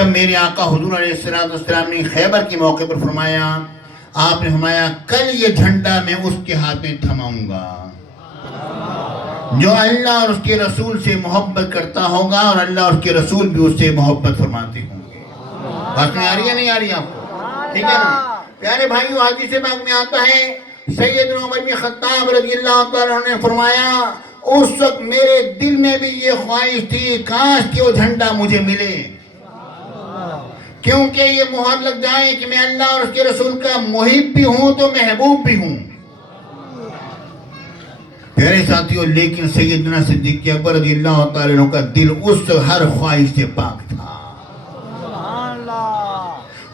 جب میرے آقا حضور علیہ السلام نے خیبر کے موقع پر فرمایا، آپ نے فرمایا کل یہ جھنڈا میں اس کے ہاتھ میں تھماؤں گا جو اللہ اور اس کے رسول سے محبت کرتا ہوگا اور اللہ اور اس کے رسول بھی اس سے محبت فرماتے ہوں گے۔ بات میں آ رہی ہے نہیں آ رہی آپ کو؟ ٹھیک ہے نا پیارے بھائیو، حدیث پاک میں آتا ہے سیدنا عمر بن خطاب رضی اللہ تعالیٰ عنہ نے فرمایا اس وقت میرے دل میں بھی یہ خواہش تھی کاش کہ وہ جھنڈا مجھے ملے، کیونکہ یہ مہر لگ جائے کہ میں اللہ اور اس کے رسول کا محب بھی ہوں تو محبوب بھی ہوں۔ پیارے ساتھیوں، لیکن سیدنا صدیق اکبر رضی اللہ تعالیٰ عنہ کا دل اس ہر خواہش سے پاک تھا۔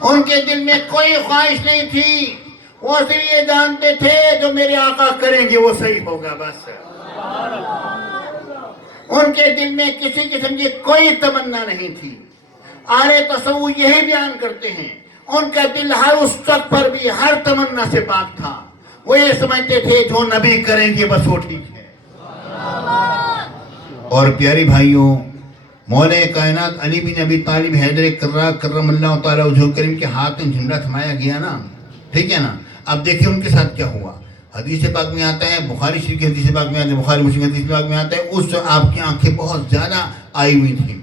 ان کے دل میں کوئی خواہش نہیں تھی، وہ صرف یہ جانتے تھے جو میرے آقا کریں گے وہ صحیح ہوگا بس۔ ان کے دل میں کسی قسم کی کوئی تمنا نہیں تھی۔ اہل تصوف یہی بیان کرتے ہیں ان کا دل ہر اس وقت پر بھی ہر تمنا سے پاک تھا، وہ یہ سمجھتے تھے جو نبی کریں گے بس وہ ٹھیک ہے۔ اور پیاری بھائیوں، مولا کائنات علی بن ابی طالب حیدر کرار کرم اللہ تعالیٰ وجہہ کریم کے ہاتھ میں جھنڈا تھمایا گیا نا، ٹھیک ہے نا۔ اب دیکھیں ان کے ساتھ کیا ہوا۔ حدیث پاک میں آتا ہے، بخاری شریف کی حدیث پاک میں آتا ہے، بخاری مسلم حدیث پاک میں آتا ہے، اس وقت آپ کی آنکھیں بہت زیادہ آئی ہوئی تھیں،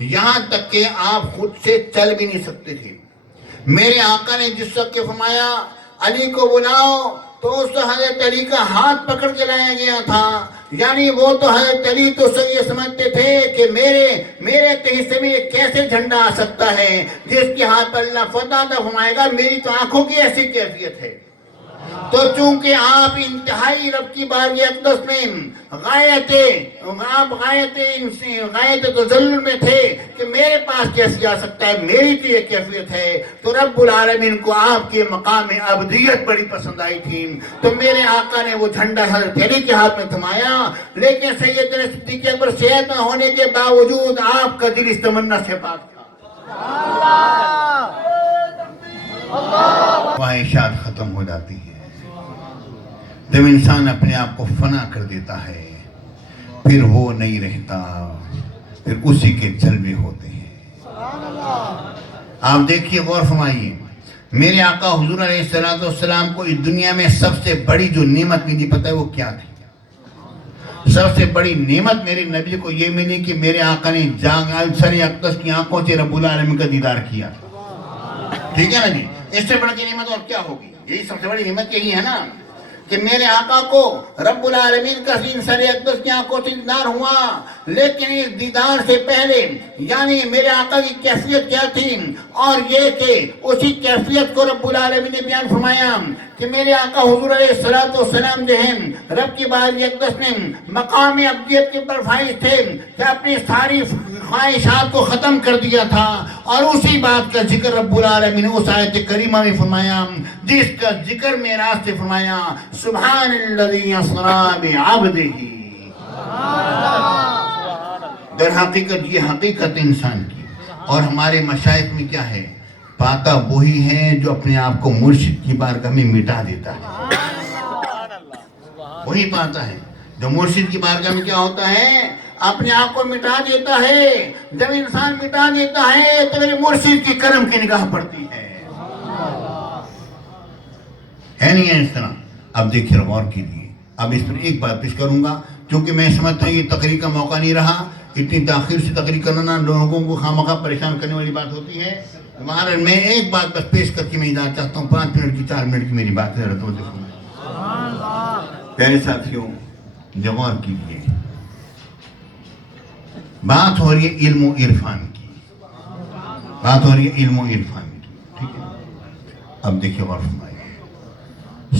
یہاں تک کہ آپ خود سے چل بھی نہیں سکتے تھے۔ میرے آقا نے جس وقت کہ فرمایا علی کو بلاؤ تو اس حضرت علی کا ہاتھ پکڑ کے لایا گیا تھا، یعنی وہ تو حضرت علی تو یہ سمجھتے تھے کہ میرے حصے میں یہ کیسے جھنڈا آ سکتا ہے جس کے ہاتھ پر اللہ فتح عطا فرمائے گا، میری تو آنکھوں کی ایسی کیفیت ہے۔ تو چونکہ آپ انتہائی رب کی بارگاہ اقدس میں غایت تذلل میں تھے کہ میرے پاس کیسے آ سکتا ہے، میری تو یہ کیفیت ہے، تو رب العالمین کو آپ کے مقام عبدیت بڑی پسند آئی تھی، تو میرے آقا نے وہ جھنڈا حضرت علی کے ہاتھ میں تھمایا، لیکن سیدنا صدیق اکبر صحت نہ ہونے کے باوجود آپ کا دل اس تمنا سے پاک تھا۔ خواہشات ختم ہو جاتی ہیں جب انسان اپنے آپ کو فنا کر دیتا ہے، پھر وہ نہیں رہتا، پھر اسی کے جلوے ہوتے ہیں۔ آپ دیکھیے، غور فرمائیے، میرے آقا حضور علیہ السلام کو اس دنیا میں سب سے بڑی جو نعمت ملی پتہ ہے وہ کیا تھی؟ سب سے بڑی نعمت میرے نبی کو یہ ملی کہ میرے آقا نے سر اقدس کی آنکھوں سے رب العالمین کا دیدار کیا، ٹھیک ہے نا جی۔ اس سے بڑھ کے نعمت اور کیا ہوگی؟ یہی سب سے بڑی نعمت یہی ہے نا کہ میرے آقا کو رب العالمین کا سر اقدس کی آنکھوں سے دیدار ہوا، لیکن اس دیدار سے پہلے یعنی میرے آقا کی کیفیت کیا تھی، اور یہ کہ اسی کیفیت کو رب العالمین نے بیان فرمایا کہ میرے آقا حضور علیہ السلام جو ہیں رب کی بارگاہ اقدس میں مقام عبدیت کے پر فائز تھے کہ اپنی ساری خواہشات کو ختم کر دیا تھا، اور اسی بات کا ذکر رب العالمین نے اس آیت کریمہ میں فرمایا جس کا ذکر معراج سے فرمایا سبحان الذی اسری بعبدہ۔ در حقیقت یہ حقیقت انسان کی، اور ہمارے مشائخ میں کیا ہے، پاتا وہی ہے جو اپنے آپ کو مرشد کی بارگاہ میں مٹا دیتا ہے، وہی پاتا ہے جو مرشد کی بارگاہ میں کیا ہوتا ہے، اپنے آپ کو مٹا دیتا ہے۔ جب انسان مٹا دیتا ہے تو میرے مرشد کی کرم کی نگاہ پڑتی ہے نہیں ہے اس طرح۔ اب دیکھیے، غور کیجیے، اب اس پر ایک بات پیش کروں گا کیونکہ میں سمجھتا ہوں یہ تقریر کا موقع نہیں رہا، اتنی تاخیر سے تقریر کرنا لوگوں کو خامخواہ پریشان کرنے والی بات ہوتی ہے۔ میں ایک بات بس پیش کر کے میں اجازت چاہتا ہوں، 5 منٹ کی 4 منٹ کی میری بات ہے، پیارے ساتھیوں غور کیجیے، بات ہو رہی ہے علم و عرفان کی، بات ہو رہی ہے علم و عرفان کی، ٹھیک ہے۔ اب دیکھیے، غور فرمائیے،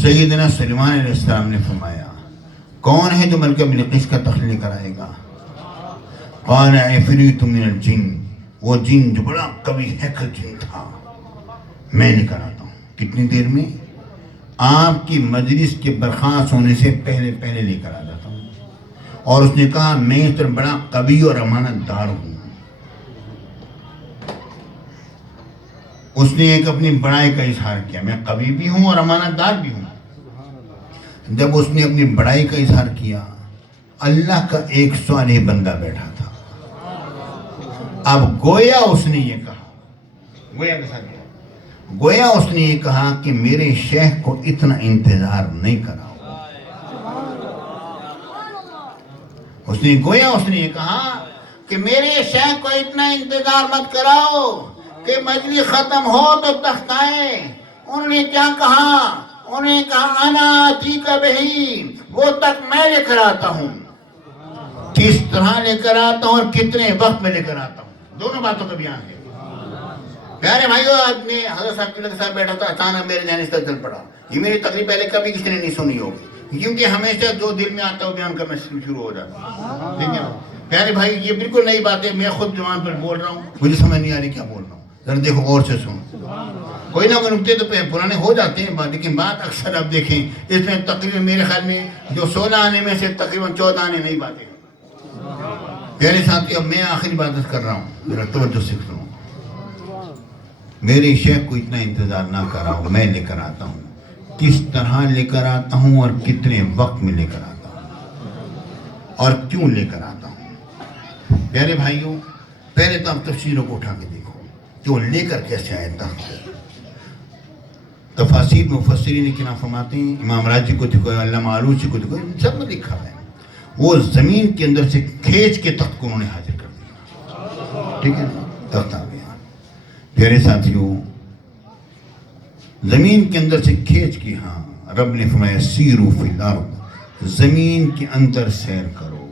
سیدنا سلیمان علیہ السلام نے فرمایا کون ہے جو ملکہ بلقیس کا تخلیہ کرائے گا؟ قال عفریت من الجن، وہ جن جو بڑا قوی ہیکل جن تھا، میں لے کر آتا ہوں۔ کتنی دیر میں؟ آپ کی مجلس کے برخاست ہونے سے پہلے لے کر آ جاتا ہوں۔ اور اس نے کہا میں اس طرح بڑا قوی اور امانت دار ہوں۔ اس نے ایک اپنی بڑائی کا اظہار کیا، میں قوی بھی ہوں اور امانت دار بھی ہوں۔ جب اس نے اپنی بڑائی کا اظہار کیا، اللہ کا ایک صالح بندہ بیٹھا تھا، اب گویا اس نے یہ کہا گویا کے ساتھ کیا؟ گویا اس نے یہ کہا کہ میرے شیخ کو اتنا انتظار نہیں کراؤ. اس نے یہ کہا کہ میرے شیخ کو اتنا انتظار مت کراؤ کہ مجلس ختم ہو تو تخت آئے. انہوں نے کیا کہا؟ انہوں نے کہا انا آتیک بہی، وہ تک میں لے کر آتا ہوں. کس طرح لے کر آتا ہوں اور کتنے وقت میں لے کر آتا ہوں، دونوں باتوں کا بیان ہے. پیارے بھائیو، آدمی حضرت صاحب کے ساتھ بیٹھا تھا، اچانک میرے ذہن اس طرح چل پڑا. یہ میری تقریر پہلے کبھی کسی نے نہیں سنی ہوگی، کیونکہ ہمیشہ جو دل میں آتا ہے وہ بیان کرنا شروع ہو جاتا ہے. ٹھیک ہے نا پیارے بھائی، یہ بالکل نئی بات ہے. میں خود زبان پر بول رہا ہوں، مجھے سمجھ نہیں آ رہی کیا بول رہا ہوں. ذرا دیکھو غور سے سنو. کوئی نہ کوئی نکتے تو پرانے ہو جاتے ہیں، لیکن بات اکثر آپ دیکھیں اس میں تقریباً میرے خیال میں جو 16 آنے میں سے تقریباً 14 آنے نئی باتیں. پیارے ساتھی، اب میں آخری بات کر رہا ہوں، ذرا توجہ سے سنو. میرے شیخ کو اتنا انتظار نہ کراؤ، میں لے کر آتا ہوں. کس طرح لے کر آتا ہوں اور کتنے وقت میں لے کر آتا ہوں اور کیوں لے کر آتا ہوں. پیارے بھائیوں، پہلے تو آپ تفسیروں کو اٹھا کے دیکھو کہ وہ لے کر کیسے آئے تخت. تفاسیر مفسرین کیا فرماتے ہیں، امام راجی کو دیکھو، علامہ آلوسی کو دیکھو، سب میں لکھا ہے وہ زمین کے اندر سے کھینچ کے تخت کو انہوں نے حاضر کر دیا. ٹھیک ہے، تخت آ گیا. پیارے ساتھیوں، زمین کے اندر سے کھینچ کے، ہاں رب نے فرمایا سیرو فی الارض، زمین کے اندر سیر کرو.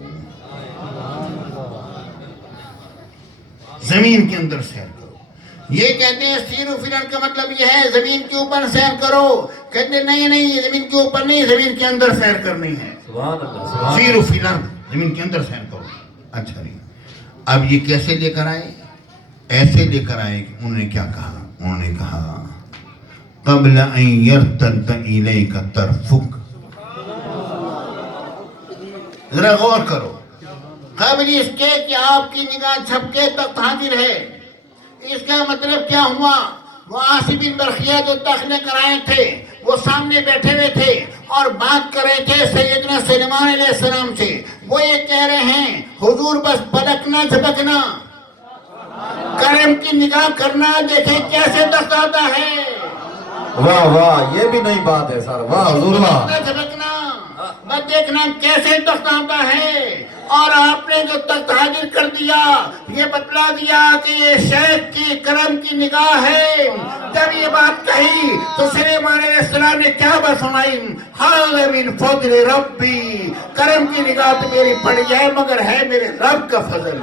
زمین کے اندر سیر کرو. یہ کہتے ہیں سیرو فی الارض کا مطلب یہ ہے زمین کے اوپر سیر کرو. کہتے ہیں نہیں، زمین کے اوپر نہیں، زمین کے اندر سیر کرنی ہے. سیرو فی الارض، زمین کے اندر سیر کرو. اچھا نہیں، اب یہ کیسے لے کر آئے؟ ایسے لے کر آئے کہ انہوں نے کیا کہا؟ انہوں نے کہا قبل ان یرتد الیک طرفک. ذرا غور کرو، قبل اس کے کہ آپ کی نگاہ جھپکے تک حاضر ہے. اس کا مطلب کیا ہوا؟ وہ عاصم بن برخیہ جو تخت لے کر آئے تھے، وہ سامنے بیٹھے ہوئے تھے اور بات کر رہے تھے سیدنا سلیمان علیہ السلام سے. وہ یہ کہہ رہے ہیں حضور بس پلکنا جھپکنا، کرم کی نگاہ کرنا، دیکھیں کیسے تخت آتا ہے. واہ واہ، یہ بھی نئی بات ہے سر. واہ حضور واہ. جھپکنا، بس دیکھنا کیسے تخت آتا ہے. اور آپ نے جو تخت حاضر کر دیا، یہ بتلا دیا کہ یہ شیخ کی کرم کی نگاہ ہے. جب یہ بات کہی تو سلیمان علیہ السلام نے کیا بات سنائی؟ ھذا من فضل ربی، کرم کی نگاہ تو میری پڑ جائے مگر ہے میرے رب کا فضل.